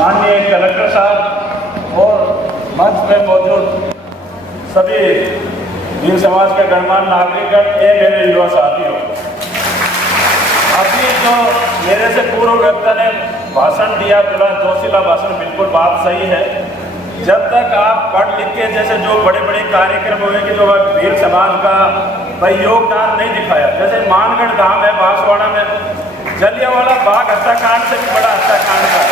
माननीय कलेक्टर साहब और मंच में मौजूद सभी भील समाज के गणमान्य नागरिकगण मेरे युवा साथियों, अभी जो मेरे से पूर्व वक्ता ने भाषण दिया, बड़ा जोशीला भाषण, बिल्कुल बात सही है। जब तक आप पढ़ लिख के जैसे जो बड़े बड़े कार्यक्रम हुए कि जो भील समाज का भाई योगदान नहीं दिखाया, जैसे मानगढ़ धाम है बांसवाड़ा में, जलियांवाला बाग हत्याकांड से भी बड़ा हत्याकांड था।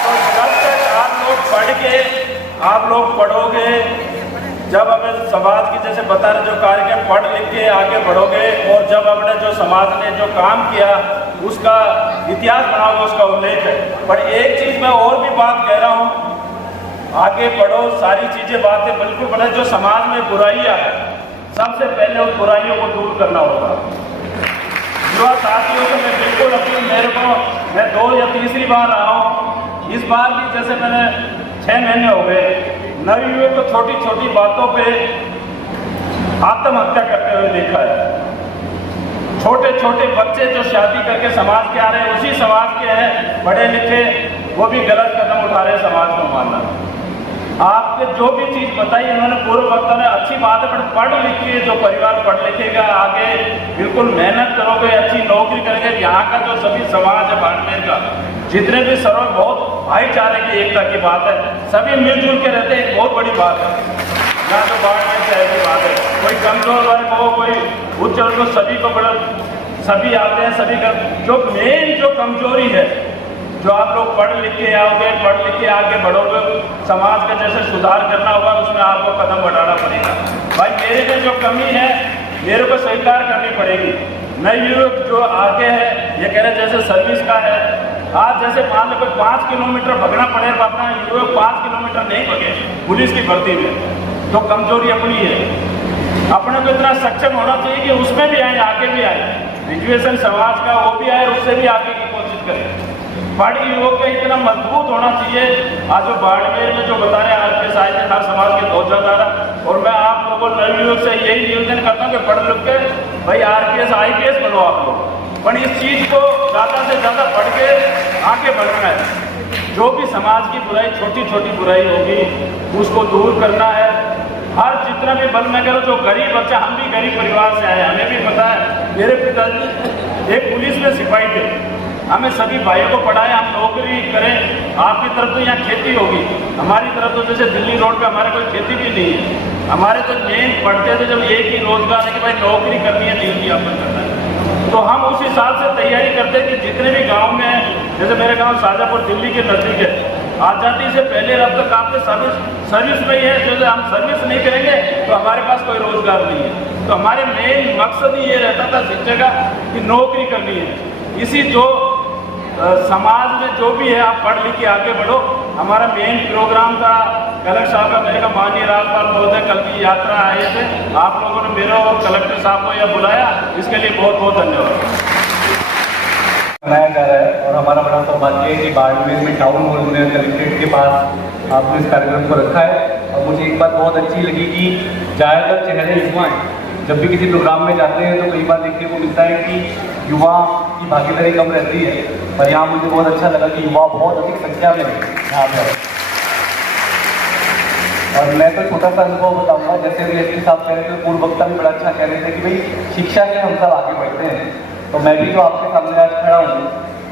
तो जब तक आप लोग पढ़ के आप लोग पढ़ोगे, जब हमें समाज की जैसे बता रहे जो कार्यक्रम पढ़ लिख के आगे बढ़ोगे और जब हमने जो समाज ने जो काम किया उसका इतिहास बनाओगे, उसका उल्लेख है। पर एक चीज़ मैं और भी बात कह रहा हूँ, आगे बढ़ो, सारी चीज़ें बातें बिल्कुल बढ़े। जो समाज में बुराइयाँ है, सबसे पहले उन बुराइयों को दूर करना होगा। युवा साथियों से मैं बिल्कुल अपनी, मेरे को मैं 2 या तीसरी बार रहा हूँ, इस बार भी जैसे मैंने 6 महीने हो गए, नवयुवक को छोटी छोटी बातों पे आत्महत्या करते हुए देखा है। छोटे छोटे बच्चे जो शादी करके समाज के आ रहे हैं, उसी समाज के हैं, पढ़े लिखे, वो भी गलत कदम उठा रहे हैं समाज को मारना। आपने जो भी चीज़ बताई उन्होंने पूर्व वक्ता ने, अच्छी बात है, पर पढ़ लिख के जो परिवार पढ़ लिखेगा आगे बिल्कुल मेहनत करोगे, अच्छी नौकरी करेंगे। यहाँ का जो सभी समाज है बाड़मेर का, जितने भी सर्व, बहुत भाईचारे की एकता की बात है, सभी मिलजुल के रहते हैं, बहुत बड़ी बात है। यहाँ जो बाड़मेर शहर की बात है, कोई कमजोर वर्ग हो, कोई उच्च वर्ग हो, सभी को बड़ा, सभी आते हैं, सभी का जो मेन जो कमजोरी है, जो आप लोग पढ़ लिख के आओगे, पढ़ लिख के आगे बढ़ोगे, समाज का जैसे सुधार करना होगा, उसमें आपको कदम बढ़ाना पड़ेगा। भाई मेरे में जो कमी है, मेरे को स्वीकार करनी पड़ेगी। नए युवक जो आगे है, ये कह रहे जैसे सर्विस का है, आज जैसे मान लो कोई 5 किलोमीटर भगना पड़े, तो अपना युवक 5 किलोमीटर नहीं भगे पुलिस की भर्ती में, तो कमजोरी अपनी है। अपने को इतना सक्षम होना चाहिए कि उसमें भी आए, आगे भी आए, ग्रेजुएशन समाज का वो भी आए, उससे भी आगे की कोशिश करें। पढ़ युवक का इतना मजबूत होना चाहिए। आज जो बाड़मेर में जो बता रहे हैं आरपीएस आए थे, हर समाज के 2012, और मैं आप लोगों नए युवक से यही निवेदन करता हूँ कि पढ़ लिख के भाई आरपीएस आईपीएस बनो आप लोग। पर इस चीज़ को ज़्यादा से ज़्यादा पढ़ के आगे बढ़ना है। जो भी समाज की बुराई, छोटी छोटी बुराई होगी, उसको दूर करना है। हर जितना भी बल में करो, जो गरीब बच्चा, हम भी गरीब परिवार से आए, हमें भी पता है, मेरे पिताजी एक पुलिस में सिपाही थे, हमें सभी भाइयों को पढ़ाया, हम नौकरी करें। आपकी तरफ तो यहाँ खेती होगी, हमारी तरफ तो जैसे दिल्ली रोड पे हमारे कोई खेती भी नहीं है। हमारे तो मेन पढ़ते थे जब एक ही रोजगार है कि भाई नौकरी करनी है, जीवन यापन करना है, तो हम उस हिसाब से तैयारी करते कि जितने भी गाँव में, जैसे मेरे गाँव शाहजहाँपुर दिल्ली के नज़दीक है, आज़ादी से पहले अब तक आपके सर्विस में ही है। जैसे हम सर्विस नहीं करेंगे तो हमारे पास कोई रोजगार नहीं है। तो हमारे मेन मकसद ही ये रहता था शिक्षा का कि नौकरी करनी है। इसी जो समाज में जो भी है, आप पढ़ लिख के आगे बढ़ो। हमारा मेन प्रोग्राम था, कलेक्टर साहब का, मेरे का माननीय राज्यपाल महोदय कल की यात्रा आए थे, आप लोगों ने मेरे और कलेक्टर साहब को यह बुलाया, इसके लिए बहुत बहुत धन्यवाद। मनाया जा रहा है और हमारा बड़ा सौभाग्य है कि बाड़मेर में टाउन हॉल में कलेक्ट्रेट के पास आपने इस कार्यक्रम को रखा है। और मुझे एक बात बहुत अच्छी लगी कि ज़्यादातर चेहरे युवा हैं। जब भी किसी प्रोग्राम में जाते हैं तो कई बार देखने को मिलता है कि युवा की भागीदारी कम रहती है, पर यहाँ मुझे बहुत अच्छा लगा कि युवा बहुत अधिक संख्या में यहाँ पर। और मैं तो छोटा सा अनुभव बताऊँगा, जैसे भी एसपी साहब कह रहे थे, पूर्व वक्ता भी बड़ा अच्छा कह रहे थे कि भाई शिक्षा से हम सब आगे बढ़ते हैं। तो मैं भी जो आपके सामने आज खड़ा हूँ,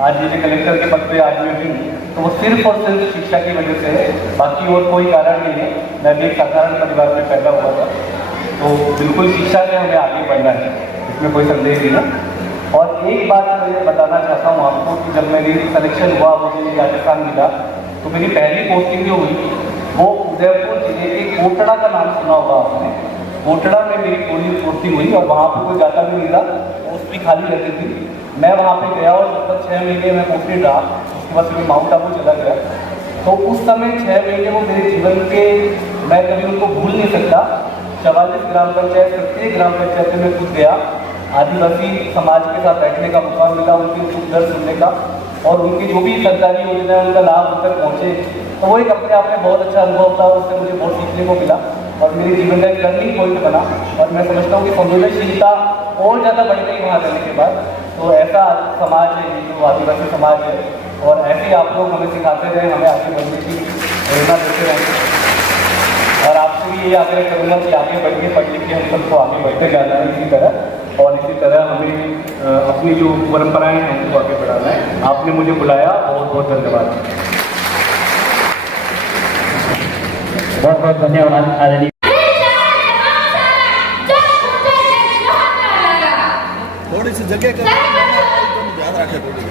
आज मुझे कलेक्टर के पद पे आज मैं भी हूँ, तो वो सिर्फ और सिर्फ शिक्षा की वजह से है, बाकी और कोई कारण नहीं है। मैं भी एक साधारण परिवार में पैदा हुआ था, तो बिल्कुल शिक्षा से हमें आगे बढ़ना है, इसमें कोई संदेह नहीं है। और एक बात मैं बताना चाहता हूँ आपको कि जब मेरी सिलेक्शन हुआ, मुझे राजस्थान मिला, तो मेरी पहली पोस्टिंग जो हुई वो उदयपुर जिले के कोटड़ा का नाम सुना होगा आपने। कोटड़ा में मेरी पूरी पोस्टिंग हुई और वहाँ पर कोई जाता भी नहीं था, पोस्ट भी खाली रहती थी। मैं वहाँ पे गया और लगभग 6 महीने में पोस्टेड रहा। उसके बाद मैं माउंट आबू चला गया। तो उस समय 6 महीने वो मेरे जीवन के, मैं कभी उनको भूल नहीं सकता। 44 ग्राम पंचायत, प्रत्येक ग्राम पंचायत में खुद गया, आदिवासी समाज के साथ बैठने का मौका मिला, उनके सुख दर्द सुनने का, और उनकी जो भी सरकारी योजना है उनका लाभ उन तक पहुँचे। तो वो एक अपने आप में बहुत अच्छा अनुभव था और उससे मुझे बहुत सीखने को मिला और मेरे जीवन का एक टर्निंग पॉइंट बना। और मैं समझता हूँ कि संवेदनशीलता और ज़्यादा बढ़ गई वहाँ जाने के बाद। तो ऐसा समाज है ये जो आदिवासी समाज है, और ऐसे ही आप लोग हमें सिखाते रहे, हमें आगे बढ़ने की प्रेरणा देते रहें। और आपसे भी ये आग्रह करूँगा कि आगे बढ़िए, पढ़ लिख के हम सबको आगे बढ़ते जाना है इसी तरह, और इसी तरह हमें अपनी जो परंपराएं हैं उनको आगे बढ़ाना है। आपने मुझे बुलाया, बहुत बहुत धन्यवाद। बहुत बहुत धन्यवाद आदरणीय। थोड़ी सी जगह का ध्यान रखें थोड़ी।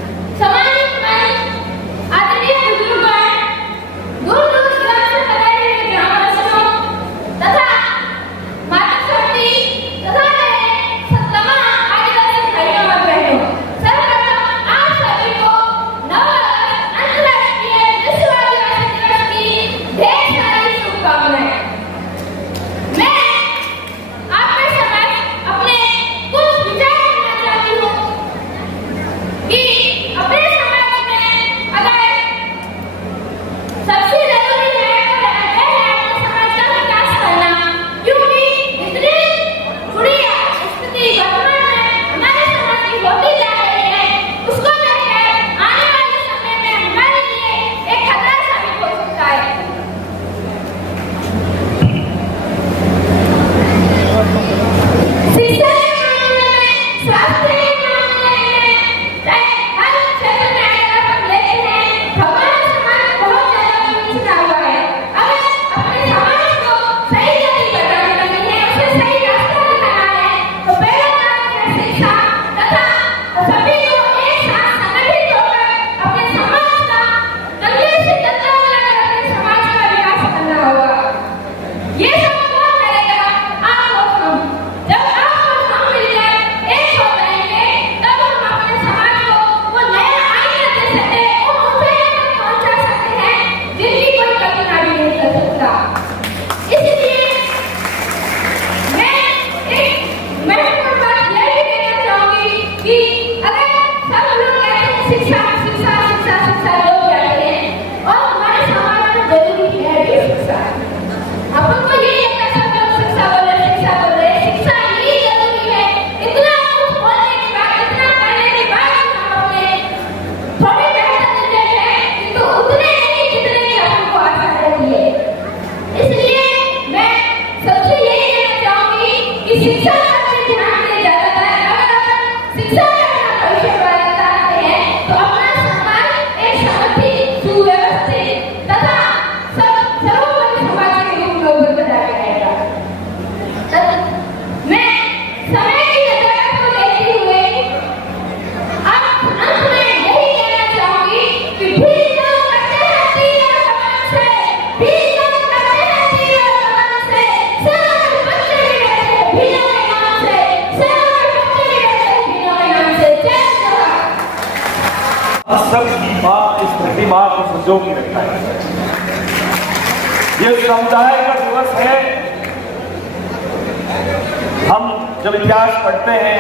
सबकी माँ इस धरती माँ को संजो के रखा है। ये समुदाय का दिवस है। हम जब इतिहास पढ़ते हैं,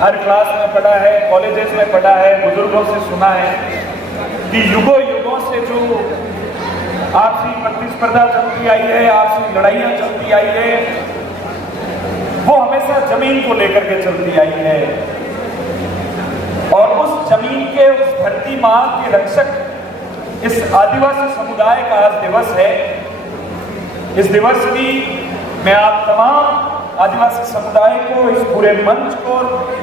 हर क्लास में पढ़ा है, कॉलेजेस में पढ़ा है, बुजुर्गों से सुना है कि युगों युगों से जो आपसी प्रतिस्पर्धा चलती आई है, आपसी लड़ाइयाँ चलती आई है, वो हमेशा जमीन को लेकर के चलती आई है। और उस जमीन के, उस धरती माँ के रक्षक इस आदिवासी समुदाय का आज दिवस है। इस दिवस की मैं आप तमाम आदिवासी समुदाय को, इस पूरे मंच को,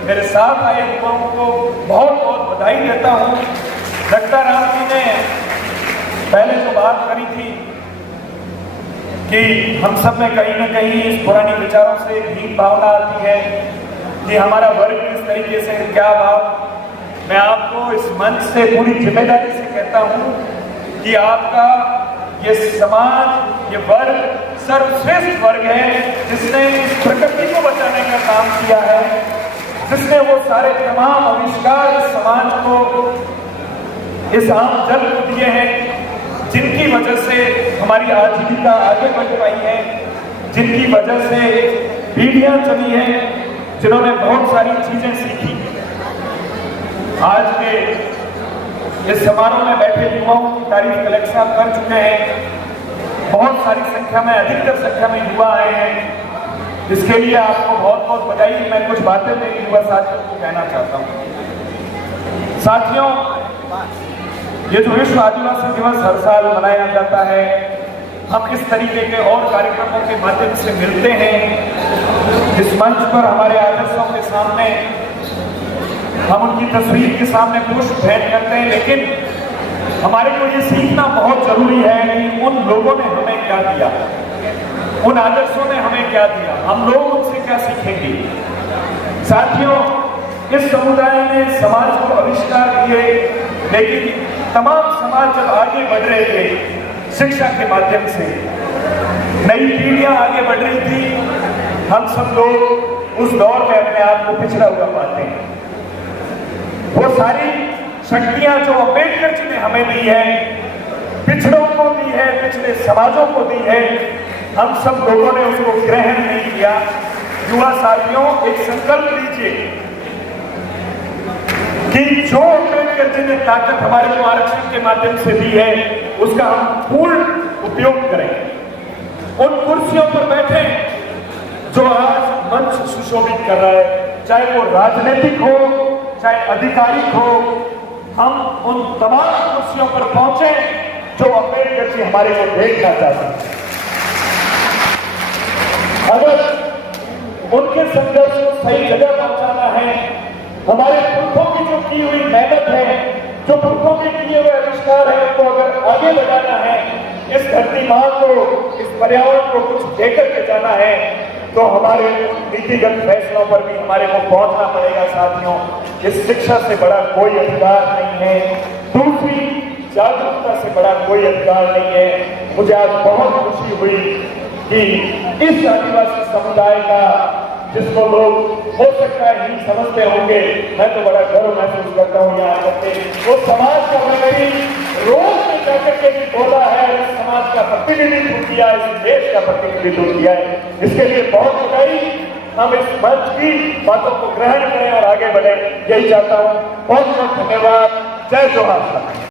मेरे साथ आए युवाओं को बहुत बहुत बधाई देता हूँ। डॉक्टर राम जी ने पहले जो बात करी थी कि हम सब में कहीं ना कहीं इस पुरानी विचारों से एक हीन भावना आती है कि हमारा वर्ग किस तरीके से, क्या भाव। मैं आपको इस मंच से पूरी जिम्मेदारी से कहता हूँ कि आपका ये समाज, ये वर्ग सर्वश्रेष्ठ वर्ग है, जिसने इस प्रकृति को बचाने का काम किया है, जिसने वो सारे तमाम आविष्कार इस समाज को, इस आम जल को दिए हैं, जिनकी वजह से हमारी आजीविका आगे बढ़ पाई है, जिनकी वजह से पीढ़ियां चली हैं, जिन्होंने बहुत सारी चीजें सीखी। आज के इस समारोह में बैठे युवाओं की तारीफ कलेक्शन कर चुके हैं। बहुत सारी संख्या में, अधिकतर संख्या में युवा आए हैं। इसके लिए आपको बहुत बहुत बधाई। मैं कुछ बातें मेरे युवा साथियों को कहना चाहता हूँ। साथियों, ये जो विश्व आदिवासी दिवस हर साल मनाया जाता है, हम इस तरीके के और कार्यक्रमों के माध्यम से मिलते हैं। इस मंच पर हमारे आदर्शों के सामने हम उनकी तस्वीर के सामने पुष्प भेंट करते हैं, लेकिन हमारे को ये सीखना बहुत जरूरी है कि उन लोगों ने हमें क्या दिया, उन आदर्शों ने हमें क्या दिया, हम लोग उनसे क्या सीखेंगे। साथियों, इस समुदाय ने समाज को आविष्कार दिए, लेकिन तमाम समाज जब आगे बढ़ रहे थे शिक्षा के माध्यम से, नई पीढ़ियां आगे बढ़ रही थी, हम सब लोग उस दौर में अपने आप को पिछड़ा हुआ पाते हैं। वो सारी शक्तियां जो अम्बेडकर जी ने हमें दी है, पिछड़ों को दी है, पिछड़े समाजों को दी है, हम सब लोगों ने उसको ग्रहण नहीं किया। युवा साथियों, एक संकल्प लीजिए कि जो अम्बेडकर जी ने ताकत हमारे को आरक्षण के माध्यम से दी है, उसका हम पूर्ण उपयोग करें। उन कुर्सियों पर बैठे जो आज मंच सुशोभित कर रहा है, चाहे वो राजनीतिक हो, चाहे अधिकारिक हो, हम उन तमाम कुर्सियों पर पहुंचे जो अम्बेडकर जी हमारे को देखना चाहते हैं। अगर उनके संघर्ष को सही जगह पहुंचाना है, हमारे पुरखों की जो की हुई मेहनत है, जो पुरखों के किए हुए आविष्कार है, उनको अगर आगे बढ़ाना है, इस धरती मां को, इस पर्यावरण को कुछ देकर के जाना है, तो हमारे नीतिगत फैसलों पर भी हमारे को पहुंचना पड़ेगा। साथियों, इस शिक्षा से बड़ा कोई अधिकार नहीं है, दूसरी जागरूकता से बड़ा कोई अधिकार नहीं है। मुझे आज बहुत खुशी हुई कि इस आदिवासी समुदाय का, जिसको लोग हो सकता है नहीं समझते होंगे, मैं तो बड़ा गर्व महसूस करता हूँ यहाँ करके, वो समाज का व्यक्ति रोज में जाकर के भी बोला है, इस समाज का प्रतिनिधित्व किया, इस देश का प्रतिनिधित्व किया है। इसके लिए बहुत बधाई। हम इस मंच की बातों को ग्रहण करें और आगे बढ़े, यही चाहता हूँ। बहुत बहुत धन्यवाद। जय जोहार।